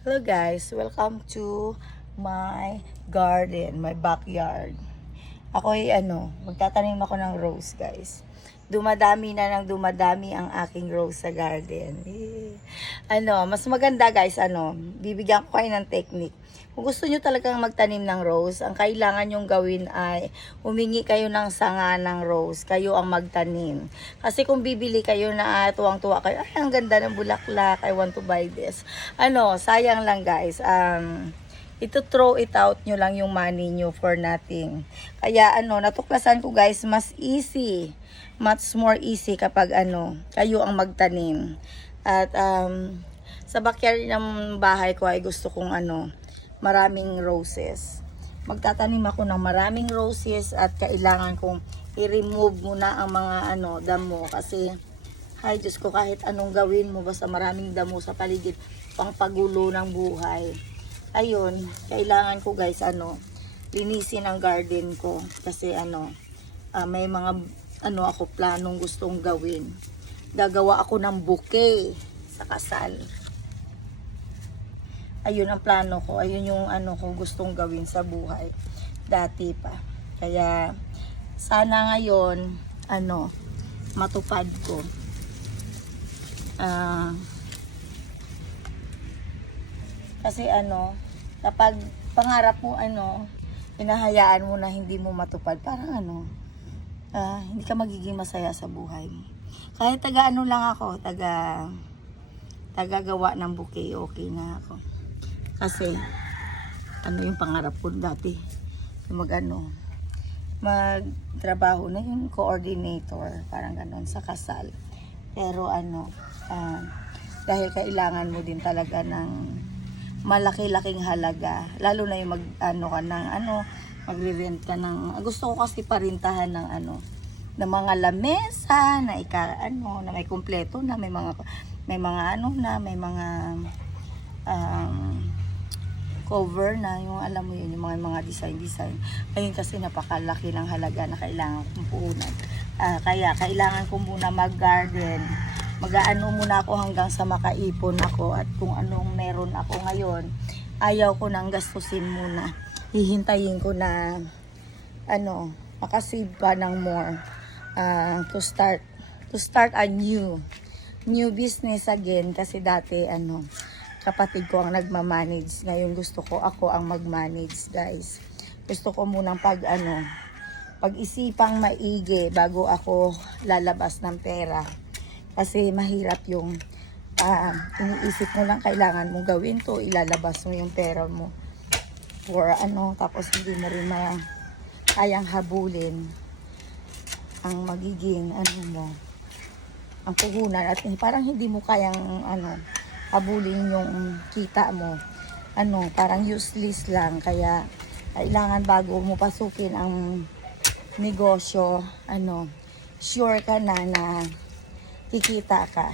Hello guys, welcome to my garden, my backyard. Ako ay magtatanim ako ng rose guys. Dumadami na ng dumadami ang aking rose sa garden. Mas maganda guys, bibigyan ko kayo ng technique. Kung gusto nyo talagang magtanim ng rose, ang kailangan nyong gawin ay humingi kayo ng sanga ng rose. Kayo ang magtanim. Kasi kung bibili kayo na tuwang-tuwa kayo, ay ang ganda ng bulaklak, I want to buy this. Sayang lang guys. Ito throw it out nyo lang yung money nyo for nothing. Kaya natuklasan ko guys, mas easy, much more easy kapag kayo ang magtanim. At sa backyard ng bahay ko ay gusto kong maraming roses. Magtatanim ako ng maraming roses at kailangan kong i-remove muna ang mga damo kasi ay Diyos ko, kahit anong gawin mo basta maraming damo sa paligid, pang pagulo ng buhay. Ayun, kailangan ko guys linisin ang garden ko kasi may mga ako planong gustong gawin. Gagawa ako ng bouquet sa kasal. Ayun ang plano ko, ayun yung ko gustong gawin sa buhay dati pa. Kaya sana ngayon matupad ko. Kasi kapag pangarap mo hinahayaan mo na hindi mo matupad, parang hindi ka magiging masaya sa buhay mo. Kahit taga lang ako, tagagawa ng bouquet, okay na ako. Kasi yung pangarap ko dati, yung magtrabaho na yung coordinator, parang ganon sa kasal. Pero dahil kailangan mo din talaga ng malaki-laking halaga, lalo na yung magre-rent ka ng, gusto ko kasi parintahan ng ng mga lamesa na na may kumpleto na, may mga cover na, yung alam mo yun, yung mga design. Ayun kasi napakalaki ng halaga na kailangan kong puhunan. Kaya kailangan ko muna mag-garden. Muna ako hanggang sa makaipon ako, at kung anong meron ako ngayon, ayaw ko nang gastusin muna. Hihintayin ko na makasave pa ng more to start a new business again, kasi dati kapatid ko ang nagmamanage. Ngayon gusto ko ako ang mag-manage guys. Gusto ko munang pag-isipang maigi bago ako lalabas ng pera. Kasi mahirap yung iniisip mo lang kailangan mong gawin to, ilalabas mo yung pera mo for tapos hindi mo rin kayang habulin ang magiging ang puhunan, at parang hindi mo kayang habulin yung kita mo, parang useless lang. Kaya kailangan bago mo pasukin ang negosyo, sure ka na kikita ka.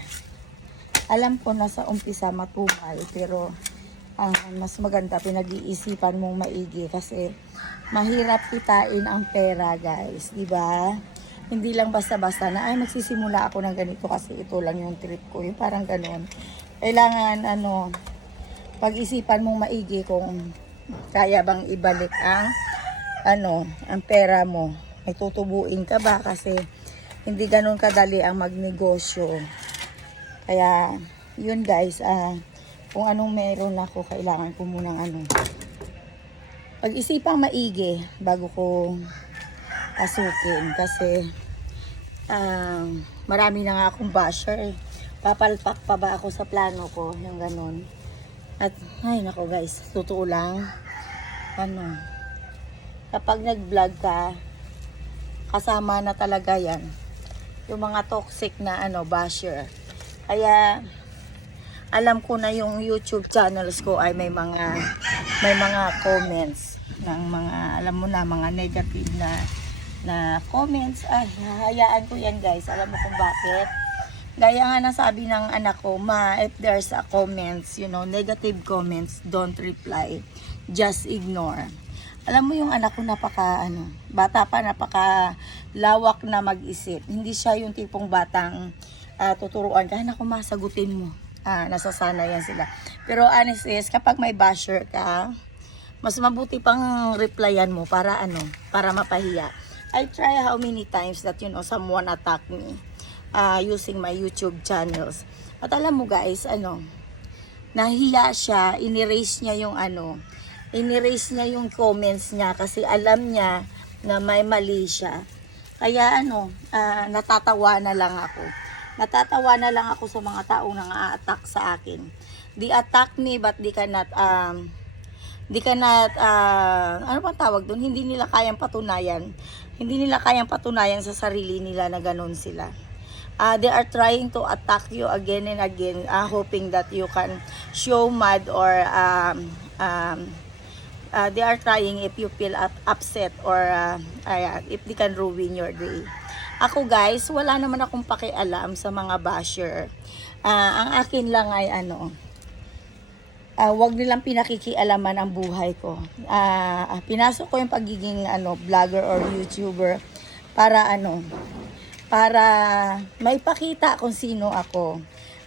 Alam ko na sa umpisa matumal, pero mas maganda pinag-iisipan mong maigi, kasi mahirap kitain ang pera guys, di ba? Hindi lang basta-basta na magsisimula ako ng ganito kasi ito lang yung trip ko, yung parang ganoon. Kailangan pag-isipan mong maigi kung kaya bang ibalik ang pera mo. May tutubuin ka ba? Kasi hindi ganun kadali ang magnegosyo. Kaya yun guys, kung anong meron ako, kailangan ko munang pag-isipang maigi bago ko pasukin. Kasi marami na nga akong basher. Papalpak pa ba ako sa plano ko, yung ganun. At ay nako guys, totoo lang, kapag nag-vlog ka, kasama na talaga yan yung mga toxic na basher. Kaya alam ko na yung YouTube channels ko ay may mga comments ng mga, alam mo na, mga negative na comments. Ay, hayaan ko yan guys. Alam mo kung bakit? Gaya nga nasabi ng anak ko, if there's a comments, negative comments, don't reply. Just ignore. Alam mo yung anak ko bata pa, lawak na mag-isip. Hindi siya yung tipong batang tuturuan ka, anak ko, masagutin mo. nasasanayan sila. Pero honest is, kapag may basher ka, mas mabuti pang replyan mo para para mapahiya. I try how many times that someone attack me using my YouTube channels. At alam mo guys, nahiya siya, inerase niya yung comments niya kasi alam niya na may mali siya. Kaya natatawa na lang ako. Natatawa na lang ako sa mga taong nang-a-attack sa akin. They attack me but they cannot ano pang tawag doon? Hindi nila kayang patunayan. Hindi nila kayang patunayan sa sarili nila na ganun sila. They are trying to attack you again and again, hoping that you can show mad or they are trying if you feel upset or if they can ruin your day. Ako guys, wala naman akong pakialam sa mga basher. Ang akin lang ay wag nilang pinakikialaman ang buhay ko. Pinasok ko yung pagiging vlogger or YouTuber para para maipakita kung sino ako.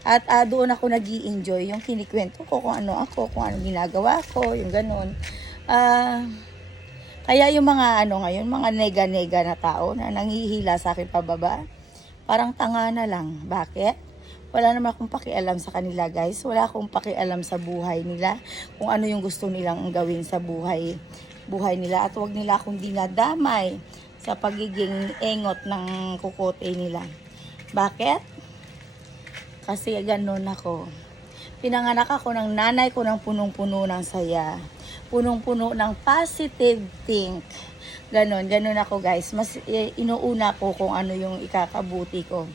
At doon ako nag-i-enjoy yung kinikwento ko kung ano ako, kung ano ginagawa ko, yung ganun. Kaya yung mga ngayon, mga nega-nega na tao na nanghihila sa akin pababa, parang tanga na lang. Bakit? Wala naman akong pakialam sa kanila guys. Wala akong pakialam sa buhay nila. Kung ano yung gusto nilang gawin sa buhay nila. At huwag nila akong dinadamay sa pagiging engot ng kukote nila. Bakit? Kasi ganun ako. Pinanganak ako ng nanay ko ng punong-puno ng saya. Punong-puno ng positive think. Ganun ako guys. Mas inuuna ko kung ano yung ikakabuti ko.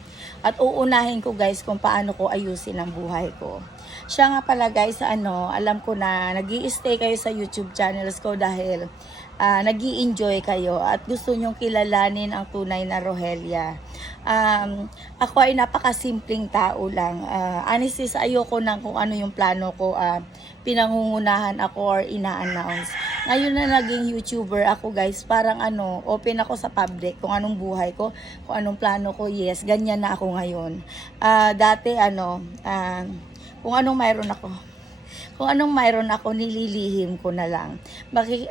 At uunahin ko guys kung paano ko ayusin ang buhay ko. Siya nga pala guys, alam ko na nag-i-stay kayo sa YouTube channels ko dahil nag-i-enjoy kayo at gusto nyong kilalanin ang tunay na Rogelia. Ako ay napakasimpleng tao lang. Honestly, ayoko nang kung ano yung plano ko, pinangungunahan ako or ina-announce. Ngayon na naging YouTuber ako guys, parang open ako sa public kung anong buhay ko, kung anong plano ko, yes, ganyan na ako ngayon. Dati kung anong mayroon ako, nililihim ko na lang.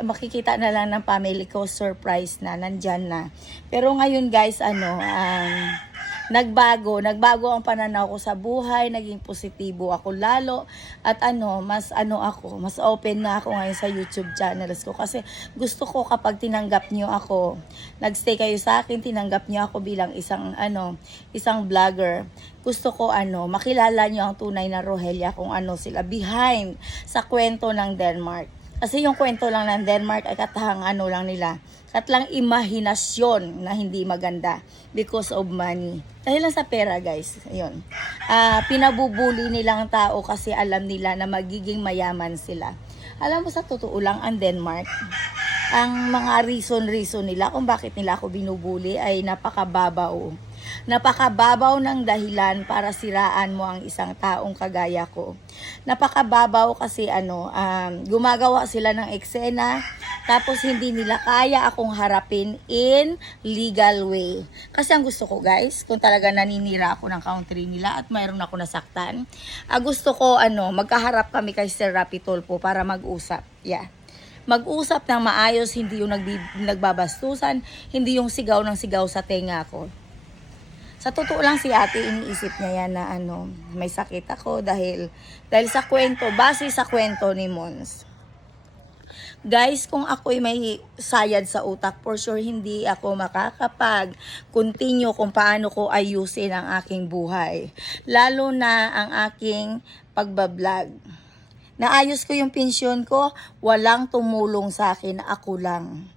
Makikita na lang ng family ko, surprise na, nandyan na. Pero ngayon guys, nagbago ang pananaw ko sa buhay, naging positibo ako lalo, at mas open na ako ngayon sa YouTube channels ko, kasi gusto ko kapag tinanggap nyo ako, nagstay kayo sa akin, tinanggap nyo ako bilang isang vlogger. Gusto ko makilala nyo ang tunay na Rogelia, kung ano sila behind sa kwento ng Denmark. Kasi yung kwento lang ng Denmark ay katahang lang nila, katlang imahinasyon na hindi maganda because of money. Dahil lang sa pera guys, ayun. Pinabubuli nilang tao kasi alam nila na magiging mayaman sila. Alam mo, sa totoo lang, ang Denmark, ang mga reason nila kung bakit nila ako binubuli ay napakababaw. Napakababaw ng dahilan para siraan mo ang isang taong kagaya ko. Napakababaw kasi gumagawa sila ng eksena, tapos hindi nila kaya akong harapin in legal way. Kasi ang gusto ko guys, kung talaga naninira ako ng country nila at mayroon ako nasaktan, gusto ko magkaharap kami kay Sir Rapi Tulfo para mag-usap. Yeah. Mag-usap ng maayos, hindi yung nagbabastusan, hindi yung sigaw ng sigaw sa tenga ko. Sa totoo lang, si ate, iniisip niya yan na may sakit ako dahil sa kwento, base sa kwento ni Mons. Guys, kung ako'y may sayad sa utak, for sure hindi ako makakapag-continue kung paano ko ayusin ang aking buhay. Lalo na ang aking pagbablog. Naayos ko yung pensyon ko, walang tumulong sa akin, ako lang.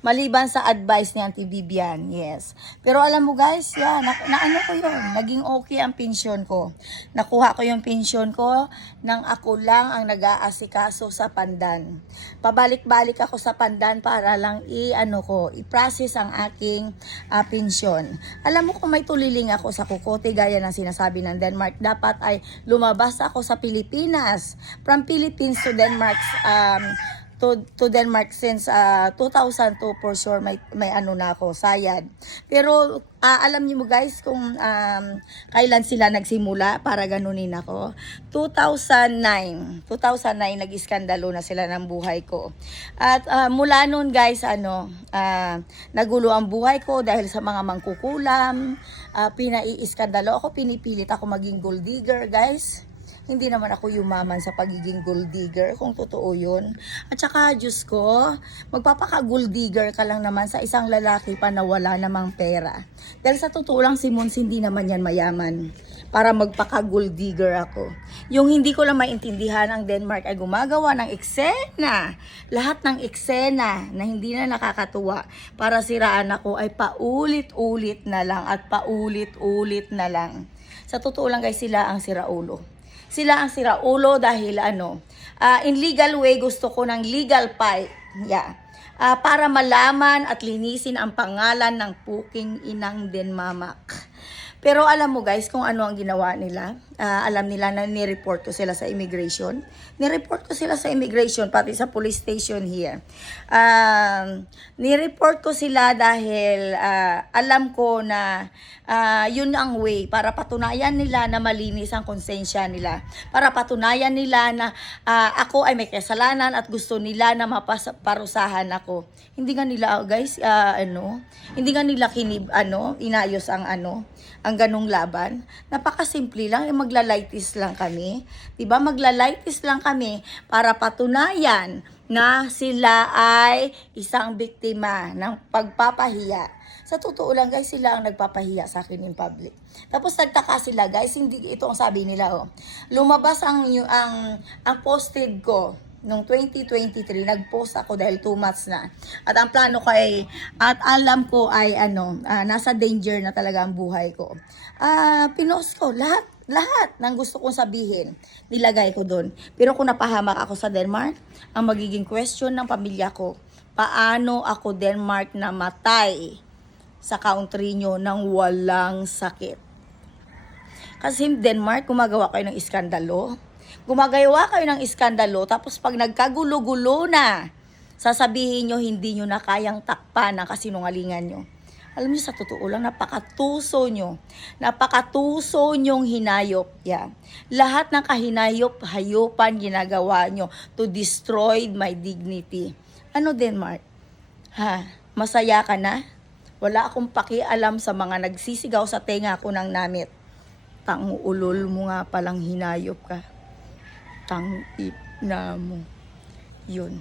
Maliban sa advice ni Auntie Vivian, yes. Pero alam mo guys, naano ko yun, naging okay ang pensyon ko. Nakuha ko yung pensyon ko nang ako lang ang nag-aasikaso sa pandan. Pabalik-balik ako sa pandan para lang i-process ang aking pensyon. Alam mo, kung may tuliling ako sa kukote, gaya ng sinasabi ng Denmark, dapat ay lumabas ako sa Pilipinas. From Philippines to Denmark, to Denmark since 2002 for sure may ano na ako, sayad. Pero alam niyo mo guys kung kailan sila nagsimula para ganunin ako. 2009 nag-iskandalo na sila ng buhay ko. At mula noon guys, nagulo ang buhay ko dahil sa mga mangkukulam, pinaiiskandalo ako, pinipilit ako maging gold digger guys. Hindi naman ako yumaman sa pagiging gold digger, kung totoo yun. At saka, Diyos ko, magpapaka-gold digger ka lang naman sa isang lalaki pa na wala namang pera. Dahil sa totoo lang, si Mons hindi naman yan mayaman para magpaka-gold digger ako. Yung hindi ko lang maintindihan, ang Denmark ay gumagawa ng eksena. Lahat ng eksena na hindi na nakakatuwa para siraan ako ay paulit-ulit na lang at paulit-ulit na lang. Sa totoo lang guys, sila ang siraulo. Sila ang siraulo dahil in legal way gusto ko ng legal fight. Yeah. Para malaman at linisin ang pangalan ng puking inang Denmamak. Pero alam mo guys kung ano ang ginawa nila. Alam nila na ni-report ko sila sa immigration. Ni-report ko sila sa immigration pati sa police station here. Ni-report ko sila dahil alam ko na yun ang way para patunayan nila na malinis ang konsensya nila. Para patunayan nila na ako ay may kasalanan at gusto nila na maparusahan ako. Hindi nga nila guys hindi nga nila inayos ang ganong laban. Napakasimple lang, maglalaitis lang kami. 'Di ba? Maglalaitis lang kami para patunayan na sila ay isang biktima ng pagpapahiya. Sa totoo lang guys, sila ang nagpapahiya sa akin in public. Tapos nagtaka sila guys, hindi ito ang sabi nila Lumabas ang posted ko noong 2023, nag-post ako dahil 2 months na. At ang plano ko at alam ko ay nasa danger na talaga ang buhay ko. Pinost ko lahat ng gusto kong sabihin, nilagay ko doon. Pero kung napahamak ako sa Denmark, ang magiging question ng pamilya ko, paano ako Denmark namatay sa country nyo nang walang sakit? Kasi Denmark, gumagawa kayo ng iskandalo. Gumagawa kayo ng iskandalo, tapos pag nagkagulo-gulo na, sasabihin nyo hindi nyo na kayang takpan ang kasinungalingan nyo. Alam niyo, sa totoo lang, napakatuso nyo. Napakatuso nyong hinayop. Yeah. Lahat ng kahinayop-hayupan ginagawa nyo to destroy my dignity. Denmark? Masaya ka na? Wala akong pakialam sa mga nagsisigaw sa tenga ko ng namit. Tang-ulol mo nga palang hinayop ka. Tang-ip na mo. Yun.